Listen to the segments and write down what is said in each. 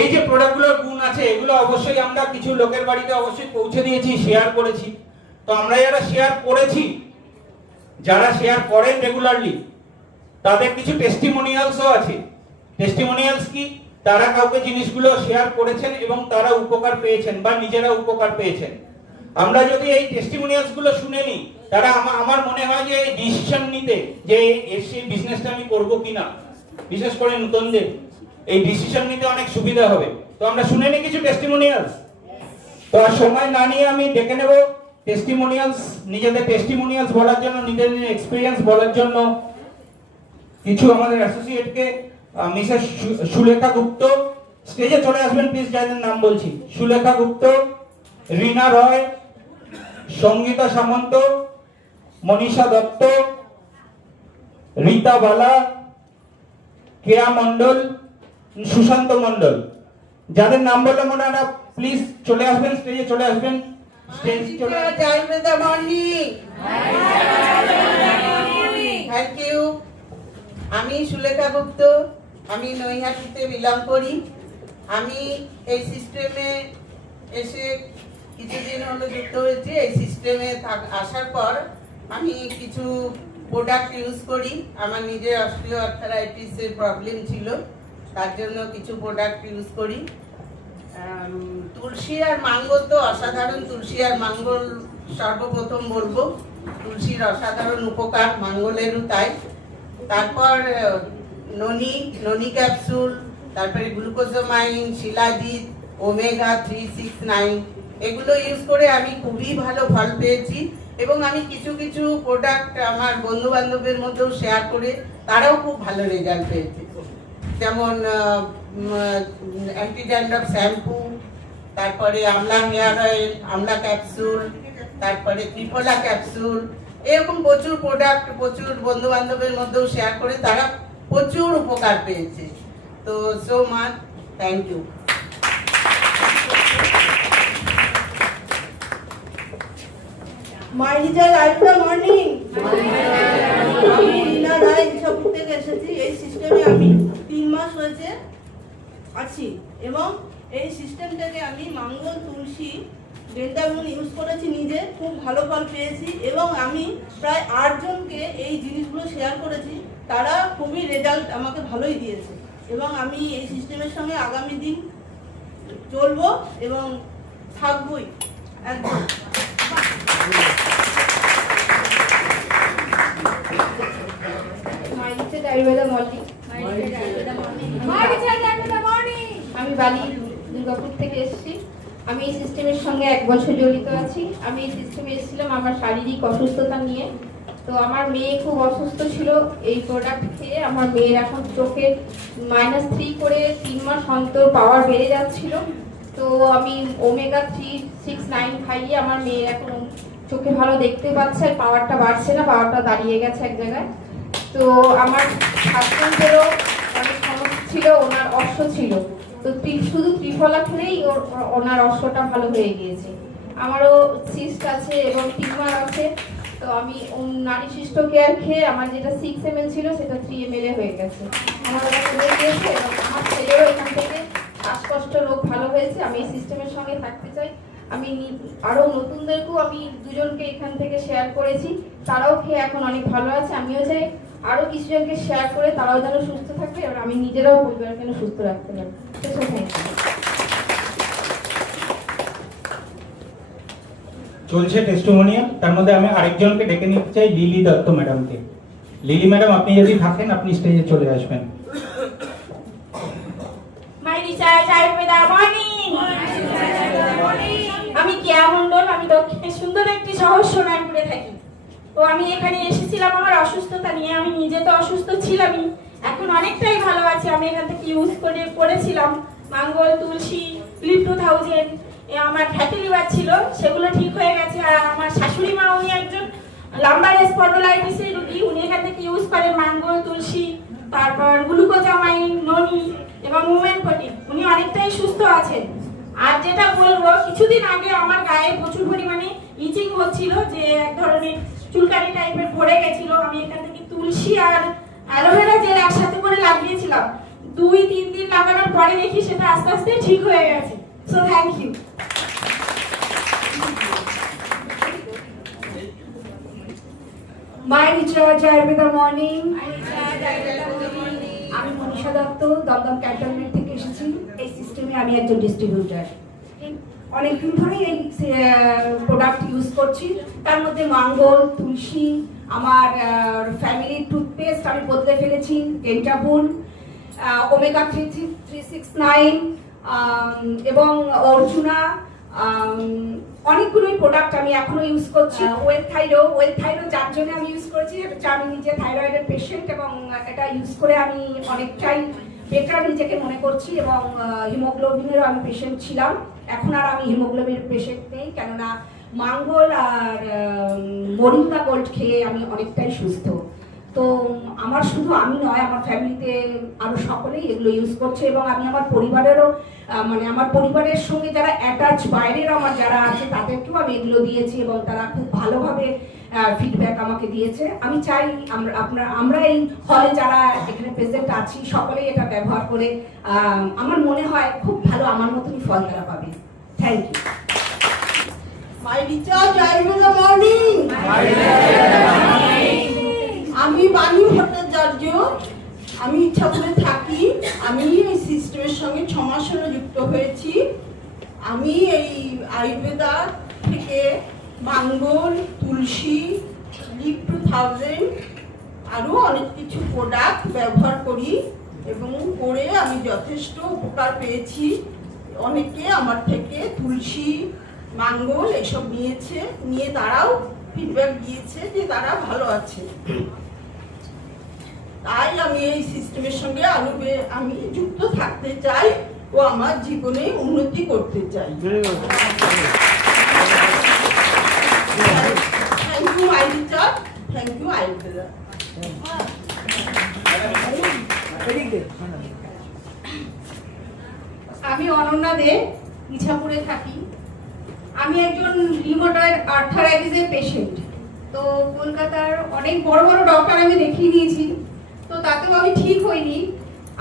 এই যে প্রোডাক্টগুলোর গুণ আছে এগুলো অবশ্যই আমরা কিছু লোকের বাড়িতে অবশ্যই পৌঁছে দিয়েছি, শেয়ার করেছি। তো আমরা যারা শেয়ার করেছি, যারা শেয়ার করেন রেগুলারলি, তাদের কিছু টেস্টিমোনিয়ালসও আছে। টেস্টিমোনিয়ালস কি? তারা কাউকে জিনিসগুলো শেয়ার করেছেন এবং তারা উপকার পেয়েছেন বা নিজেরা উপকার পেয়েছেন। আমরা যদি এই টেস্টিমোনিয়ালস গুলো শুনে নিই, তারা আমার মনে হয় যে ডিসিশন নিতে যে এই বিজনেসটা আমি করব কিনা, বিশেষ করে নতুনদের এই ডিসিশন নিতে অনেক সুবিধা হবে। তো আমরা শুনে নিই কিছু টেস্টিমোনিয়ালস। তো আর সময় না নিয়ে আমি ডেকে নেব টেস্টিমোনিয়ালস, নিজেদের টেস্টিমোনিয়ালস বলার জন্য, নিজেদের এক্সপেরিয়েন্স বলার জন্য কিছু আমাদের অ্যাসোসিয়েটকে। মিসেস সুলেখা গুপ্ত স্টেজে চলে আসবেন প্লিজ, যাদের নাম বলছি। সুলেখা গুপ্ত, রিনা রয়, সঙ্গীতা সামন্ত, মনীষা দত্ত, রীতা বালা, কেয়া মণ্ডল, সুশান্ত মণ্ডল। যাদের নাম বললাম ওনারা প্লিজ চলে আসবেন, স্টেজে চলে আসবেন। স্টেজ চলে থ্যাংক ইউ। আমি সুলেখা গুপ্ত, আমি নৈহাটিতে বিলং করি। আমি এই সিস্টেমে এসে কিছুদিন হলো যুক্ত হয়েছি। এই সিস্টেমে আসার পর আমি কিছু প্রোডাক্ট ইউজ করি। আমার নিজের অস্টিও আর্থারাইটিসের প্রবলেম ছিল, তার জন্য কিছু প্রোডাক্ট ইউজ করি। তুলসী আর মাঙ্গল তো অসাধারণ। তুলসী আর মাঙ্গল সর্বপ্রথম বলবো, তুলসীর অসাধারণ উপকার, মাঙ্গলেরও তাই। তারপর ননি ক্যাপসুল, তারপরে গ্লুকোজোমাইন, শিলাজিৎ, ওমেগা 369, এগুলো ইউজ করে আমি খুবই ভালো ফল পেয়েছি। এবং আমি কিছু কিছু প্রোডাক্ট আমার বন্ধু বান্ধবের মধ্যেও শেয়ার করে তারাও খুব ভালো রেজাল্ট পেয়েছে। যেমন অ্যান্টি ড্যান্ড্রফ শ্যাম্পু, তারপরে আমলা হেয়ার অয়েল, আমলা ক্যাপসুল, তারপরে ত্রিফলা ক্যাপসুল, এরকম প্রচুর প্রোডাক্ট প্রচুর বন্ধু বান্ধবের মধ্যেও শেয়ার করে তারা প্রচুর উপকার পেয়েছে। তো so much thank you. My dear আইফা মর্নিং, আমি রিনা রায় ইচ্ছাপুর থেকে এসেছি। এই সিস্টেমে আমি 3 মাস হয়েছে আছি এবং এই সিস্টেম থেকে আমি মাঙ্গল, তুলসী, ডেন্টালুন ইউজ করেছি, নিজে খুব ভালো ফল পেয়েছি। এবং আমি প্রায় 8 জনকে এই জিনিসগুলো শেয়ার করেছি, তারা খুবই রেজাল্ট আমাকে ভালোই দিয়েছে। এবং আমি এই সিস্টেমের সঙ্গে আগামী দিন চলবো এবং থাকবই একদম। আমি বালি দুর্গাপুর থেকে এসেছি। আমি এই সিস্টেমের সঙ্গে 1 বছর জড়িত আছি। আমি এই সিস্টেমে এসেছিলাম আমার শারীরিক অসুস্থতা নিয়ে। তো আমার মেয়ে খুব অসুস্থ ছিল, এই প্রোডাক্ট খেয়ে আমার মেয়ের এখন চোখে -3 করে 3 মাস অন্তর পাওয়ার বেড়ে যাচ্ছিল। তো আমি ওমেগা 369 খাইয়ে আমার মেয়ের এখন চোখে ভালো দেখতে পাচ্ছে, আর পাওয়ারটা বাড়ছে না, পাওয়ারটা দাঁড়িয়ে গেছে এক জায়গায়। তো আমার হাজবেন্ডেরও অনেক সমস্যা ছিল, ওনার অশ্ব ছিল, তো শুধু ত্রিফলা খেলেই ওনার অশ্বটা ভালো হয়ে গিয়েছে। আমারও সিস্ট আছে এবং টিউমার আছে। তো আমি নারী শিষ্ট কেয়ার খেয়ে আমার যেটা 6 ml ছিল সেটা 3 ml হয়ে গেছে। আমার ওটা হয়ে গিয়েছে এবং আমার ছেলেরও এখান থেকে শ্বাসকষ্ট রোগ ভালো হয়েছে। আমি এই সিস্টেমের সঙ্গে থাকতে চাই। আমি আরও নতুনদেরকেও আমি 2 জনকে এখান থেকে শেয়ার করেছি, তারাও খেয়ে এখন অনেক ভালো আছে। আমিও চাই আরও কিছু জনকে শেয়ার করে তারাও যেন সুস্থ থাকবে এবং আমি নিজেরাও পরিবারকে যেন সুস্থ রাখতে পারি। চলছে টেস্টিমোনিয়াল, তার মধ্যে আমি আরেকজনকে ডেকে নিতে চাই, লিলি দত্ত ম্যাডামকে। লিলি ম্যাডাম, আপনি যদি থাকেন আপনি স্টেজে চলে আসবেন। আমি কেয়া মণ্ডল, আমি দক্ষিণে সুন্দর একটি শহর সোনারপুরে থাকি। তো আমি এখানে এসেছিলাম আমার অসুস্থতা নিয়ে। আমি নিজে তো অসুস্থ ছিলামই, এখন অনেকটাই ভালো আছি। আমি এখান থেকে ইউজ করেছিলাম মাঙ্গল, তুলসী, লিপ 2000। আমার ফ্যাটি লিভার ছিল, সেগুলো ঠিক হয়ে গেছে। আর আমার শাশুড়ি মা, উনি একজন লাম্বার স্পন্ডোলাইটিসের রোগী, উনি এখান থেকে ইউজ করেন মাঙ্গল, তুলসী, তারপর গ্লুকোজামাইন, ননি এবং উমেন প্রোটিন। উনি অনেকটাই সুস্থ আছেন। আর যেটা বলবো, কিছুদিন আগে আমার গায়ে প্রচুর পরিমাণে ইচিং হচ্ছিল, যে এক ধরনের চুলকানি টাইপের ভরে গেছিল। আমি এখান থেকে তুলসী আর অ্যালোভেরা জেল একসাথে করে লাগিয়েছিলাম, 2-3 দিন লাগানোর পরে দেখি সেটা আস্তে আস্তে ঠিক হয়ে গেছে। So thank you. My Recharge Ayurveda morning. আমি মনীষা দত্ত, দমদম ক্যান্টনমেন্ট থেকে এসেছি। এই সিস্টেমে আমি একজন ডিস্ট্রিবিউটার। অনেকদিন ধরে এই প্রোডাক্ট ইউজ করছি। তার মধ্যে মাঙ্গল, তুলসী, আমার ফ্যামিলির টুথপেস্ট আমি বদলে ফেলেছি, ডেন্টাবুল, ওমেগা 369 এবং অর্জুনা, অনেকগুলোই প্রোডাক্ট আমি এখনো ইউজ করছি। ওয়েল থাইরো যার জন্য আমি ইউজ করেছি, এটা আমি নিজে থাইরয়েডের পেশেন্ট এবং এটা ইউজ করে আমি অনেকটাই বেটার নিজেকে মনে করছি এবং হিমোগ্লোবিনেরও আমি পেশেন্ট ছিলাম। এখন আর আমি হিমোগ্লোবিনের পেশেন্ট নেই, কেননা মাঙ্গল আর মরিঙ্গা গোল্ড খেয়ে আমি অনেকটাই সুস্থ। তো আমার শুধু আমি নয়, আমার ফ্যামিলিতে আরও সকলেই এগুলো ইউজ করছে এবং আমি আমার পরিবারেরও মানে আমার পরিবারের সঙ্গে যারা অ্যাটাচ বাইরের আমার যারা আছে তাদেরকেও আমি এগুলো দিয়েছি এবং তারা খুব ভালোভাবে ফিডব্যাক আমাকে দিয়েছে। আমি চাই আমরা এই হলে যারা এখানে প্রেজেন্ট আছি সকলেই এটা ব্যবহার করে আমার মনে হয় খুব ভালো আমার মতনই ফল তারা পাবে। Thank you. My Recharge Ayurveda morning. আমি বাণী ভট্টাচার্য, আমি ইচ্ছাপুরে থাকি। আমি এই সিস্টেমের সঙ্গে 6 মাস হলো যুক্ত হয়েছি। আমি এই আয়ুর্বেদা থেকে মাঙ্গল, তুলসী, লিভ 2000 আরও অনেক কিছু প্রোডাক্ট ব্যবহার করি এবং করে আমি যথেষ্ট উপকার পেয়েছি। অনেকে আমার থেকে তুলসী, মাঙ্গল এসব নিয়ে তারাও ফিডব্যাক দিয়েছে যে তারা ভালো আছে। তাই আমি এই সিস্টেমের সঙ্গে আমি যুক্ত থাকতে চাই ও আমার জীবনে উন্নতি করতে চাই। Thank you my Recharge, thank you Ayurveda. আমি অনন্যা দে, ইছাপুরে থাকি। আমি একজন রিউমাটয়েড আর্থারাইটিসের পেশেন্ট। তো কলকাতার অনেক বড় বড় ডক্টর আমি দেখিয়ে নিয়েছি, তো তাতেও আমি ঠিক হইনি।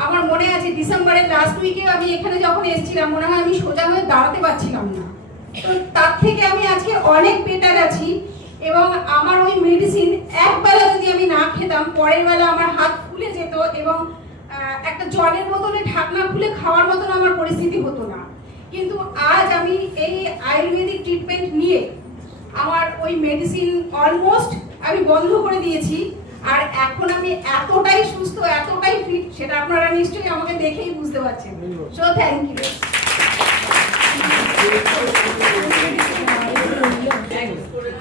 আমার মনে আছে ডিসেম্বরের লাস্ট উইকে আমি এখানে যখন এসেছিলাম মনে হয় আমি সোজা হয়ে দাঁড়াতে পারছিলাম না। তো তার থেকে আমি আজকে অনেক বেটার আছি এবং আমার ওই মেডিসিন একবেলা যদি আমি না খেতাম পরের বেলা আমার হাত ফুলে যেত এবং একটা জলের বোতলে ঢাকনা খুলে খাওয়ার মতন আমার পরিস্থিতি হতো না। কিন্তু আজ আমি এই আয়ুর্বেদিক ট্রিটমেন্ট নিয়ে আমার ওই মেডিসিন অলমোস্ট আমি বন্ধ করে দিয়েছি আর এখন আমি এতটাই সুস্থ, এতটাই ফিট, সেটা আপনারা নিশ্চয়ই আমাকে দেখেই বুঝতে পারছেন। So thank you.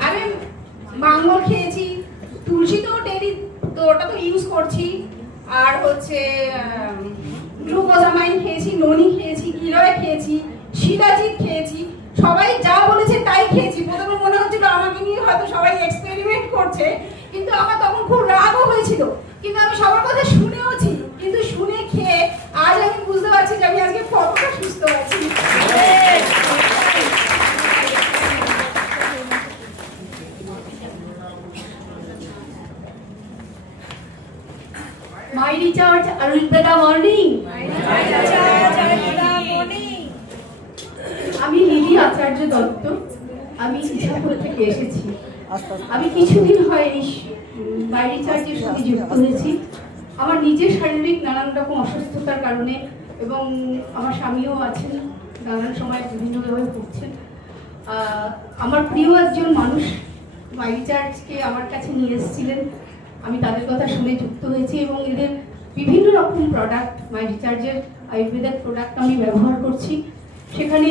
আমি মাঙ্গল খেয়েছি, তুলসী তো ডেলি তো ওটা তো ইউজ করছি, আর হচ্ছে গ্লুকোজামাইন খেয়েছি, ননি খেয়েছি, গিলয় খেয়েছি, শিলাজিৎ খেয়েছি। সবাই যা বলেছে তাই খেয়েছি। প্রথমে মনে হচ্ছিল আমাকে নিয়ে হয়তো সবাই এক্সপেরিমেন্ট করছে, কিন্তু আমার তখন খুব রাগও হয়েছিল, কিন্তু আমি সবার কথা শুনেওছি। কিন্তু শুনে খেয়ে আজ আমি বুঝতে পারছি যে আমি আজকে কতটা সুস্থ আছি। মাই রিচার্জ আয়ুর্বেদা মর্নিং। আমি লিলি আচার্য দত্ত, আমি ইছাপুর থেকে এসেছি। আমি কিছুদিন হয় এই মাই রিচার্জের সাথে যুক্ত হয়েছি। আমার নিজের শারীরিক নানান রকম অসুস্থতার কারণে এবং আমার স্বামীও আছেন, নানান সময় বিভিন্নভাবে ভুগছেন। আমার প্রিয় একজন মানুষ মাই রিচার্জকে আমার কাছে নিয়ে এসেছিলেন, আমি তাদের কথা শুনে যুক্ত হয়েছি এবং এদের বিভিন্ন রকম প্রোডাক্ট, মাই রিচার্জের আয়ুর্বেদিক প্রোডাক্ট আমি ব্যবহার করছি। সেখানে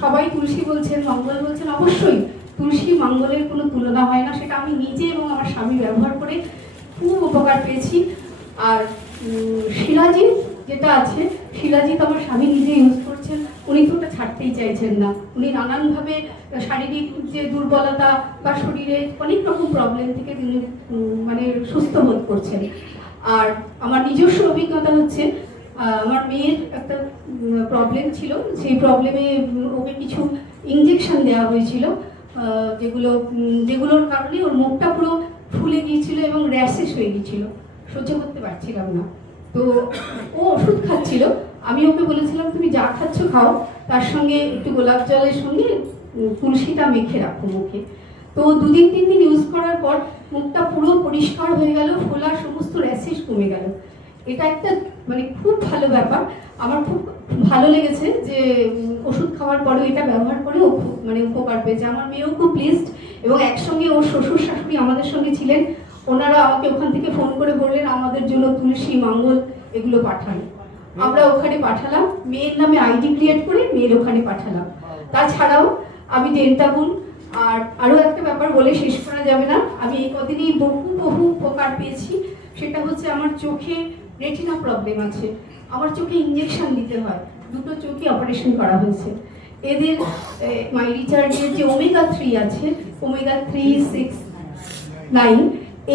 সবাই তুলসী বলছেন, মঙ্গল বলছেন, অবশ্যই তুলসী মঙ্গলের কোনো তুলনা হয় না, সেটা আমি নিজে এবং আমার স্বামী ব্যবহার করে খুব উপকার পেয়েছি। আর শিলাজিৎ যেটা আছে, শিলাজিৎ আমার স্বামী নিজে ইউজ করছেন, উনি তো ওটা ছাড়তেই চাইছেন না। উনি নানানভাবে শারীরিক যে দুর্বলতা বা শরীরে অনেক রকম প্রবলেম থেকে তিনি মানে সুস্থ বোধ করছেন। আর আমার নিজস্ব অভিজ্ঞতা হচ্ছে, আমার মেয়ের একটা প্রবলেম ছিল, সেই প্রবলেমে ওকে কিছু ইঞ্জেকশন দেওয়া হয়েছিল, যেগুলোর কারণে ওর মুখটা পুরো ফুলে গিয়েছিল এবং র্যাশেস হয়ে গিয়েছিল, সহ্য করতে পারছিলাম না। তো ও ওষুধ খাচ্ছিল, আমি ওকে বলেছিলাম তুমি যা খাচ্ছ খাও, তার সঙ্গে একটু গোলাপ জলের সঙ্গে তুলসীটা মেখে রাখো মুখে। তো 2-3 দিন ইউজ করার পর মুখটা পুরো পরিষ্কার হয়ে গেল, ফোলা সমস্ত র্যাশেস কমে গেল। এটা একটা মানে খুব ভালো ব্যাপার, আমার খুব ভালো লেগেছে যে ওষুধ খাওয়ার পরেও এটা ব্যবহার করে ও খুব মানে উপকার পেয়েছে। আমার মেয়েও খুব প্লিজড, এবং একসঙ্গে ওর শ্বশুর শাশুড়ি আমাদের সঙ্গে ছিলেন, ওনারা আমাকে ওখান থেকে ফোন করে বললেন আমাদের জন্য তুলসী মঙ্গল এগুলো পাঠান। আমরা ওখানে পাঠালাম, মেয়ের নামে আইডি ক্রিয়েট করে মেয়ের ওখানে পাঠালাম। তাছাড়াও আমি ডেন্টাবুন আর আরও একটা ব্যাপার বলে শেষ করা যাবে না, আমি এই কদিনই বহু উপকার পেয়েছি। সেটা হচ্ছে আমার চোখে রেটিনা প্রবলেম আছে, আমার চোখে ইঞ্জেকশন দিতে হয়, 2টো চোখে অপারেশন করা হয়েছে। এদের মাই রিচার্জের যে ওমেগা 3 আছে, ওমেগা 3, 6, 9,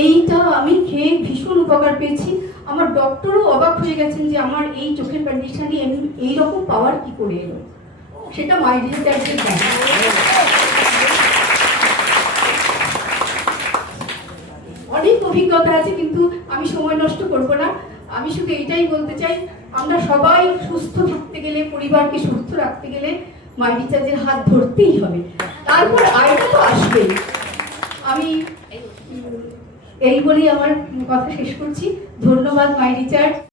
এইটা আমি খেয়ে ভীষণ উপকার পেয়েছি। আমার ডক্টরও অবাক হয়ে গেছেন যে আমার এই চোখের কন্ডিশনে এইরকম পাওয়ার কি করে এলো, সেটা মাই রিচার্জের দেয়। অনেক অভিজ্ঞতা আছে, কিন্তু আমি সময় নষ্ট করব না। আমি শুধু এটাই বলতে চাই, আমরা সবাই সুস্থ থাকতে গেলে, পরিবারকে সুস্থ রাখতে গেলে মাই রিচার্জের হাত ধরতেই হবে, তারপর আয়টা তো আসবেই। আমি এই বলেই আমার কথা শেষ করছি। ধন্যবাদ মাই রিচার্জ।